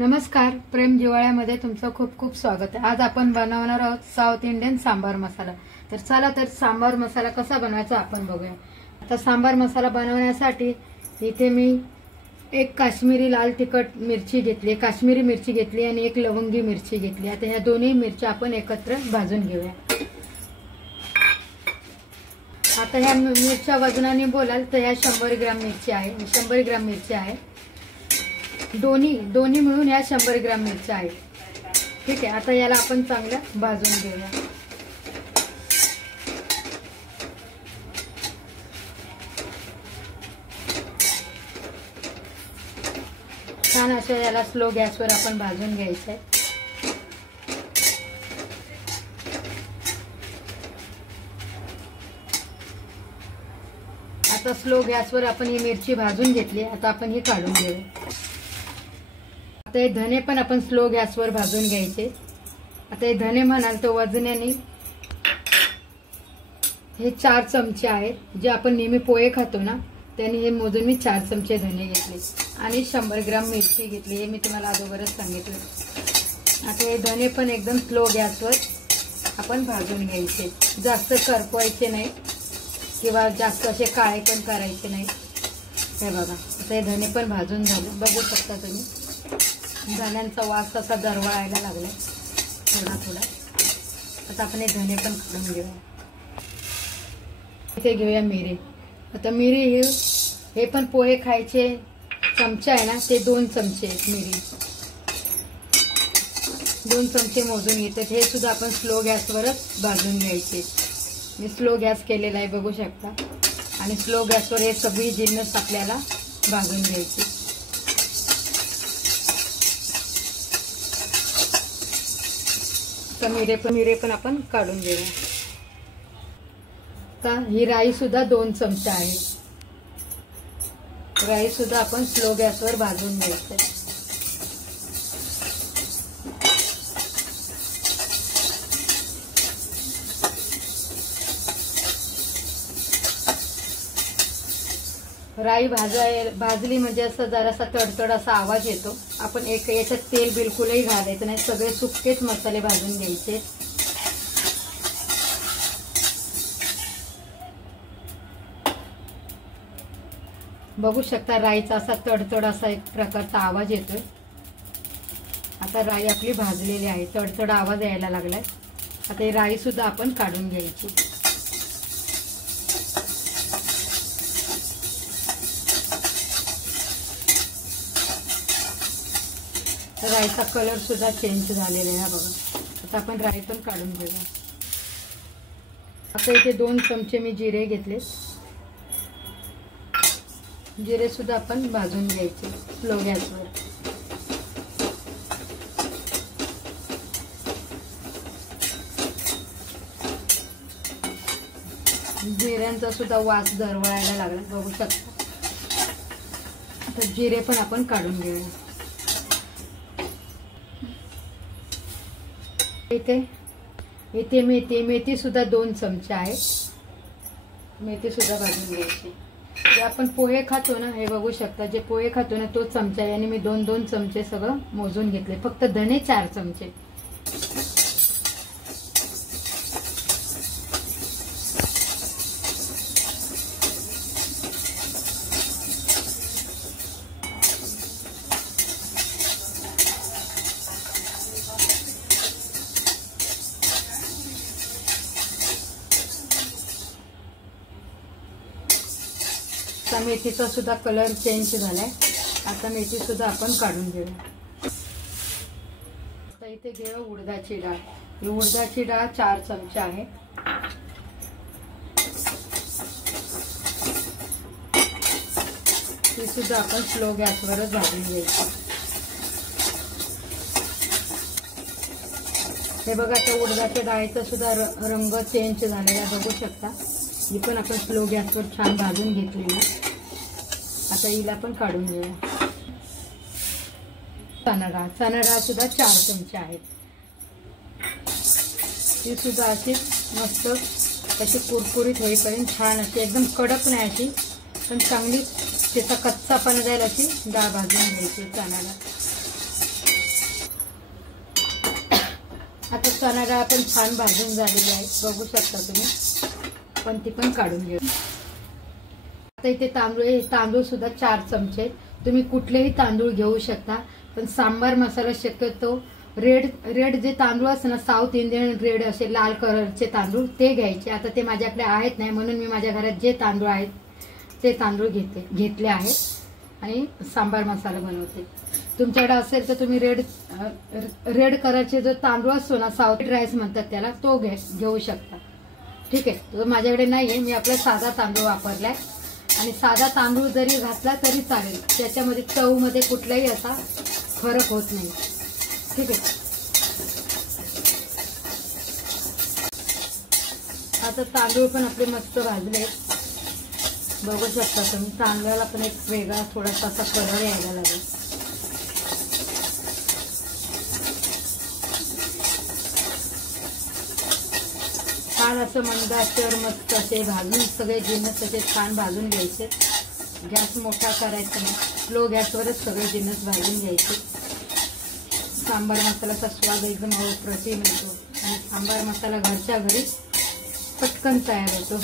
नमस्कार, प्रेम जिवाळ्यामध्ये तुमचं खूप खूप स्वागत आहे। आज आपण बनवणार आहोत साऊथ इंडियन सांबार मसाला। तर चला तर सांबार मसाला कसा बनवायचा आपण बघूया। आता सांबार मसाला बनवण्यासाठी इथे मी एक काश्मीरी लाल तिखट मिरची घेतली, काश्मीरी मिरची घेतली आणि एक लवंगी मिरची घेतली। आता ह्या दोन्ही मिरच्या आपण एकत्र भाजून घेऊया। आता ह्या मिरच्या वजनाने बोलाल तर ह्या 100 ग्रॅम मिरची आहे, 100 ग्रॅम मिरची आहे। दोन्ही मिळून ह्या 100 ग्रॅम मिरच्या आहेत। ठीक आहे, आता याला आपण चांगलं भाजून घेऊया। छान अशा याला स्लो गॅसवर आपण भाजून घ्यायचं आहे। आता स्लो गॅसवर आपण ही मिरची भाजून घेतली। आता आपण ही काढून घेऊया। आता हे धने पण आपण स्लो गॅसवर भाजून घ्यायचे। आता हे धने म्हणाल तर वजनाने हे 4 चमचे आहेत, जे आपण नेहमी पोहे खातो ना त्याने हे मोजून मी 4 चमचे धने घेतले आणि 100 ग्रॅम मिरची घेतली, हे मी तुम्हाला अगोदरच सांगितलं। आता हे धने पण एकदम स्लो गॅसवर आपण भाजून घ्यायचे, जास्त करपवायचे नाही किंवा जास्त असे काळे पण करायचे नाही। हे बघा, आता हे धने पण भाजून झाले, बघू शकता तुम्ही धण्यांचा वास असा दरवळायला लागलाय थोडा थोडा। आता आपण हे धने पण काढून घेऊया। इथे घेऊया मिरे। आता मिरी हे पण पोहे खायचे चमचे आहे ना, ते 2 चमचे मिरी, 2 चमचे मोजून घेतात। हे सुद्धा आपण स्लो गॅसवरच भाजून घ्यायचे। मी स्लो गॅस केलेला आहे, बघू शकता। आणि स्लो गॅसवर हे सगळी जिन्नस आपल्याला भाजून घ्यायची। मिरे पण आपण काढून घेऊया। आता ही राई सुद्धा 2 चमचे आहे, राई सुद्धा आपण स्लो गॅसवर भाजून घ्यायचं। राई भाजली म्हणजे असं जरासा तडतड असा आवाज येतो। आपण याच्यात तेल बिलकुलही घालायचं नाही, सगळे सुकेच मसाले भाजून घ्यायचे। बघू शकता राईचा असा तडतड असा एक प्रकारचा आवाज येतोय। आता राई आपली भाजलेली आहे, तडतड आवाज यायला लागलाय। आता ही राई सुद्धा आपण काढून घ्यायची। राईचा कलर सुद्धा चेंज झालेला आहे बघा। आता आपण राई पण काढून घेऊया। आता इथे 2 चमचे मी जिरे घेतले, जिरे सुद्धा आपण भाजून घ्यायचे स्लो गॅसवर। जिऱ्यांचा सुद्धा वास दरवळायला लागला, बघू शकता। आता जिरे पण आपण काढून घेऊया। इथे मेथी सुद्धा 2 चमचे आहे, मेथी सुद्धा भाजून घ्यायची। जे आपण पोहे खातो ना, हे बघू शकता, जे पोहे खातो ना तो चमचा आहे आणि मी 2 चमचे सगळं मोजून घेतले। फक्त धने 4 चमचे। मेथीचा सुद्धा कलर चेंज झालाय। आता मेथी सुद्धा आपण काढून घेऊया। आता इथे घेऊ उडदाची डाळ। ही उडदाची डाळ 4 चमचे आहे। ती सुद्धा आपण स्लो गॅसवरच भाजून घ्यायची। हे बघा, त्या उडदाच्या डाळीचा सुद्धा रंग चेंज झालेला बघू शकता। ही पण आपण स्लो गॅसवर छान भाजून घेतलेली। आता हिला पण काढून घेऊया। चणा डाळ सुद्धा 4 चमचे आहेत। ती सुद्धा अशी मस्त अशी कुरकुरीत होईपर्यंत छान अशी, एकदम कडक नाही अशी, पण चांगली त्याचा कच्चापणा जाईल अशी डाळ भाजून घ्यायची चणा डाळ। आता चणा डाळ पण छान भाजून झालेली आहे, बघू शकता तुम्ही. पण ती पण काढून घेऊ. आता इथे तांदूळ सुद्धा 4 चमचे. तुम्ही कुठलेही तांदूळ घेऊ शकता, पण सांबार मसाला शक्यतो रेड जे तांदूळ असते ना, साऊथ इंडियन रेड असे लाल कलरचे तांदूळ ते घ्यायचे. आता ते माझ्याकडे आहेत नाही, म्हणून मी माझ्या घरात जे तांदूळ आहेत ते तांदूळ घेतले आहेत आणि सांबार मसाला बनवते. तुमच्याकडे असेल तर तुम्ही रेड कलरचे जो तांदूळ असतो ना, साऊथ राईस म्हणतात त्याला, तो घेऊ शकता. ठीक आहे. तो माझ्याकडे नाहीये, मी आपला साधा तांदूळ वापरलाय. आणि साधा तांदूळ जरी घातला तरी चालेल, त्याच्यामध्ये चवमध्ये कुठलाही असा फरक होत नाही. ठीक आहे. आता तांदूळ पण आपले मस्त भाजले, बघू शकता तुम्ही. तांदळाला पण एक वेगळा थोडासा असा कलर यायला लागेल. छान असं मंद आचेवर मस्त असे भाजून सगळे जिन्नस असे छान भाजून घ्यायचे. गॅस मोठा करायचा नाही, स्लो गॅसवरच सगळे जिन्नस भाजून घ्यायचे. सांबार मसाल्याचा स्वाद एकदम अप्रतिम येतो आणि सांबार मसाला घरच्या घरी पटकन तयार होतो.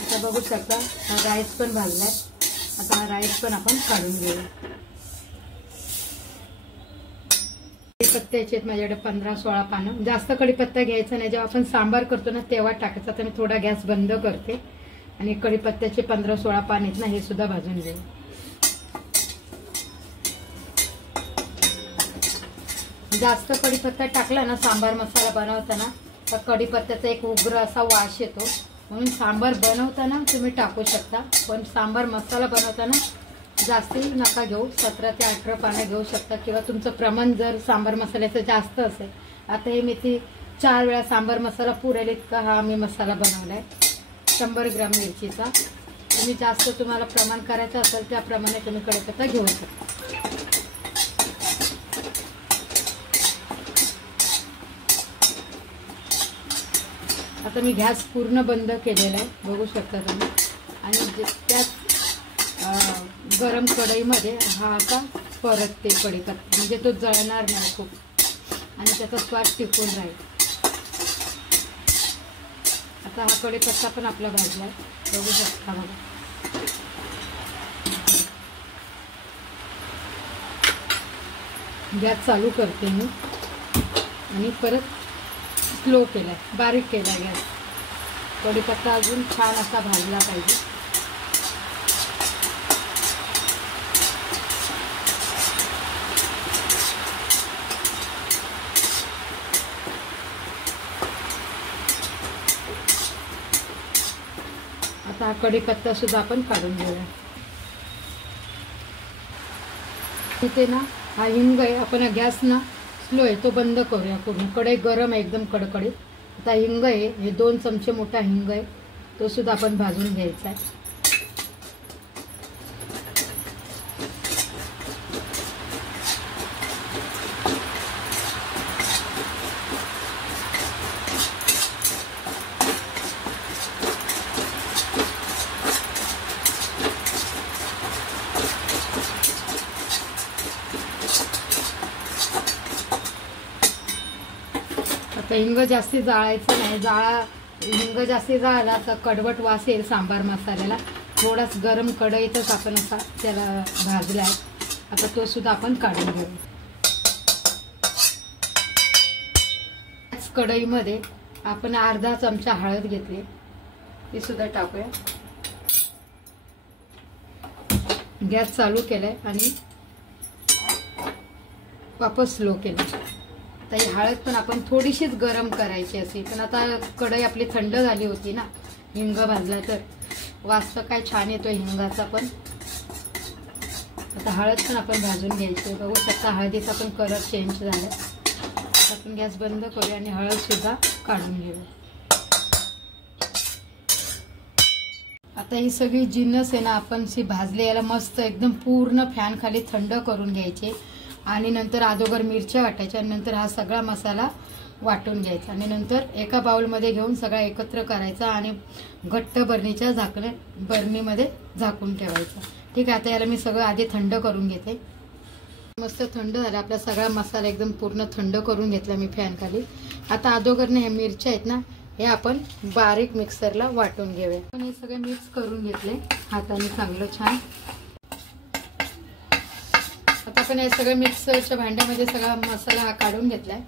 आता बघू शकता हा राईस पण भाजलाय. आता हा राईस पण आपण काढून घेऊया. कढीपत्त्याचे माझ्याकडे 15-16 पानं. जास्त कढीपत्ता घ्यायचा नाही, जेव्हा आपण सांबार करतो ना तेव्हा टाकायचा. तर मी थोडा गॅस बंद करते आणि कढीपत्त्याचे 15-16 पान आहेत ना, हे सुद्धा भाजून घेऊ. जास्त कढीपत्ता टाकला ना सांबार मसाला बनवताना, तर कढीपत्त्याचा एक उग्र असा वास येतो. म्हणून सांबार बनवताना तुम्ही टाकू शकता, पण सांबार मसाला बनवताना जास्ती नका घेऊ. 17 ते 18 पानं घेऊ शकता, किंवा तुमचं प्रमाण जर सांबार मसाल्याचं जास्त असेल. आता हे मी 4 वेळा सांबार मसाला पुरेल इतका हा मी मसाला बनवलाय 100 ग्राम मिरचीचा. तुम्ही जास्त तुम्हाला प्रमाण करायचं असेल त्याप्रमाणे तुम्ही कढीपत्ता घेऊ शकता. आता मी गॅस पूर्ण बंद केलेला आहे, बघू शकता तुम्ही. आणि त्यात गरम कढईमध्ये हा आता परतते कढीपत्ता, म्हणजे तो जळणार नाही खूप आणि त्याचा स्वाद टिकून राहील. आता हा कढीपत्ता पण आपला भाजलाय, बघू शकता बघा. गॅस चालू करते मी आणि परत स्लो केलाय, बारीक केलाय गॅस. कढीपत्ता अजून छान असा भाजला पाहिजे. आता हा कढीपत्ता सुद्धा आपण काढून घेऊया. इथे ना हा हिंग आहे, आपण गॅस ना स्लो आहे तो बंद करूया पूर्ण. कढई गरम आहे एकदम कडकडीत. आता हिंग आहे, हे 2 चमचे मोठा हिंग आहे, तो सुद्धा आपण भाजून घ्यायचा आहे. आता हिंग जास्ती जाळायचं नाही, हिंग जास्ती जाळला तर कडवट वास येईल सांबार मसाल्याला. थोडाच गरम कढईतच आपण असा त्याला भाजला आहे. आता तो सुद्धा आपण काढून घेऊ. कढईमध्ये आपण अर्धा चमचा हळद घेतली, ती सुद्धा टाकूया. गॅस चालू केलाय आणि वापस स्लो केला. आता ही हळद पण आपण थोडीशीच गरम करायची असेल, पण आता कढई आपली थंड झाली होती ना, हिंग भाजला तर वास तर काय छान येतो हिंगाचा पण. आता हळद पण आपण भाजून घ्यायची. बघू शकता हळदीचा पण कलर चेंज झाला. आपण गॅस बंद करूया आणि हळद सुद्धा काढून घेऊ. आता ही सगळी जिन्नस आहे ना आपण भाजले, याला मस्त एकदम पूर्ण फॅन खाली थंड करून घ्यायचे. आणि नंतर अगोदर मिरच्या वाटायच्या, नंतर हा सगळा मसाला वाटून घ्यायचा आणि नंतर एका बाउलमध्ये घेऊन सगळा एकत्र करायचा आणि घट्ट बरणीमध्ये झाकून ठेवायचा. ठीक आहे. आता याला मी सगळं आधी थंड करून घेते. मस्त थंड झाला आपला सगळा मसाला, एकदम पूर्ण थंड करून घेतला मी फॅन खाली. आता अगोदरने हे मिरच्या आहेत ना, हे आपण बारीक मिक्सरला वाटून घेऊया. आपण हे सगळे मिक्स करून घेतले हाताने चांगलं छान. आता आपण हे सगळं मिक्सरच्या भांड्यामध्ये सगळा मसाला हा काढून घेतलाय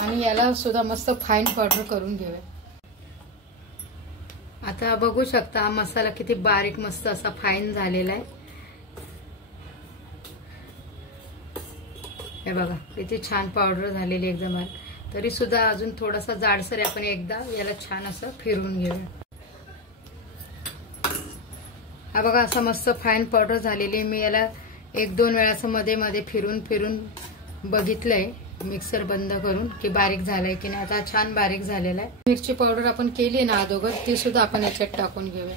आणि याला सुद्धा मस्त फाईन पावडर करून घेऊया. आता बघू शकता हा मसाला किती बारीक मस्त असा फाईन झालेला आहे. हे बघा किती छान पावडर झालेली एकदम. तरी सुद्धा अजून थोडासा जाडसर आहे. आपण एकदा याला छान असं फिरवून घेऊया. हा बघा असा मस्त फाईन पावडर झालेली. मी याला 1-2 वेळा असं मध्ये मध्ये फिरून बघितलंय मिक्सर बंद करून की बारीक झालाय की नाही. आता छान बारीक झालेला आहे. मिरची पावडर आपण केली ना अगोदर, ती सुद्धा आपण याच्यात टाकून घेऊया.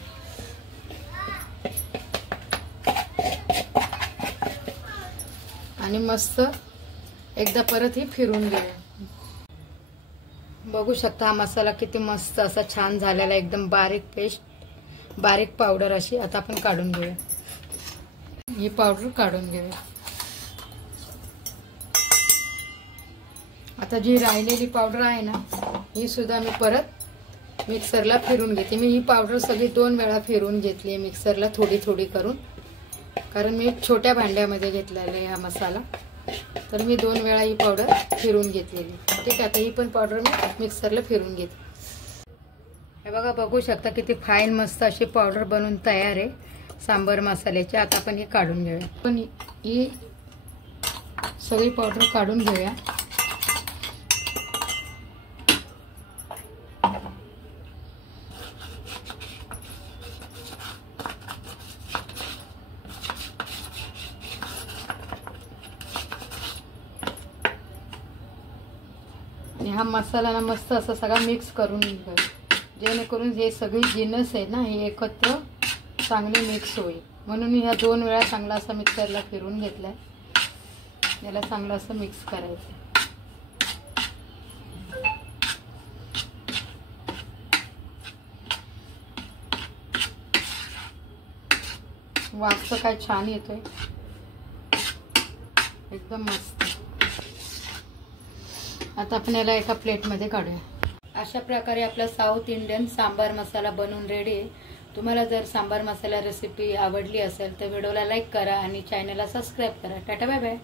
आणि मस्त एकदा परत ही फिरून घेऊया. बघू शकता हा मसाला किती मस्त असा छान झालेला, एकदम बारीक पेस्ट, बारीक पावडर अशी. आता आपण काढून घेऊया. ही पावडर काढून घेऊया. आता जी राहिलेली पावडर आहे ना, ही सुद्धा मी परत मिक्सरला फिरून घेते. मी ही पावडर सगळी 2 वेळा फिरून घेतली मिक्सरला, थोडी थोडी करून, कारण मी छोट्या भांड्यामध्ये घेतलेला आहे हा मसाला. तर मी 2 वेळा ही पावडर फिरून घेतलेली. ठीक आहे. आता ही पण पावडर मी मिक्सरला फिरून घेते. हे बघा बघू शकता किती फाईन मस्त अशी पावडर बनवून तयार आहे सांबर मसाल्याची. आता आपण हे काढून घेऊया. पण ही सगळी पावडर काढून घेऊया. आणि हा मसाला ना मस्त असा सगळा मिक्स करून घ्या, जेणेकरून हे सगळी जिन्नस आहे ना हे एकत्र चांगले मिक्स होईल. म्हणून मी ह्या 2 वेळा चांगला असा मिक्सरला फिरून घेतलाय. याला चांगलं असं मिक्स करायचं. वास तर काय छान येतोय, एकदम मस्त. आता आपण याला एका प्लेटमध्ये काढूया. अशा प्रकारे आपला साऊथ इंडियन सांबार मसाला बनवून रेडी आहे. तुम्हाला जर सांबार मसाला रेसिपी आवडली असेल तर व्हिडिओला लाईक करा आणि चॅनलला सबस्क्राईब करा. Tata bye bye.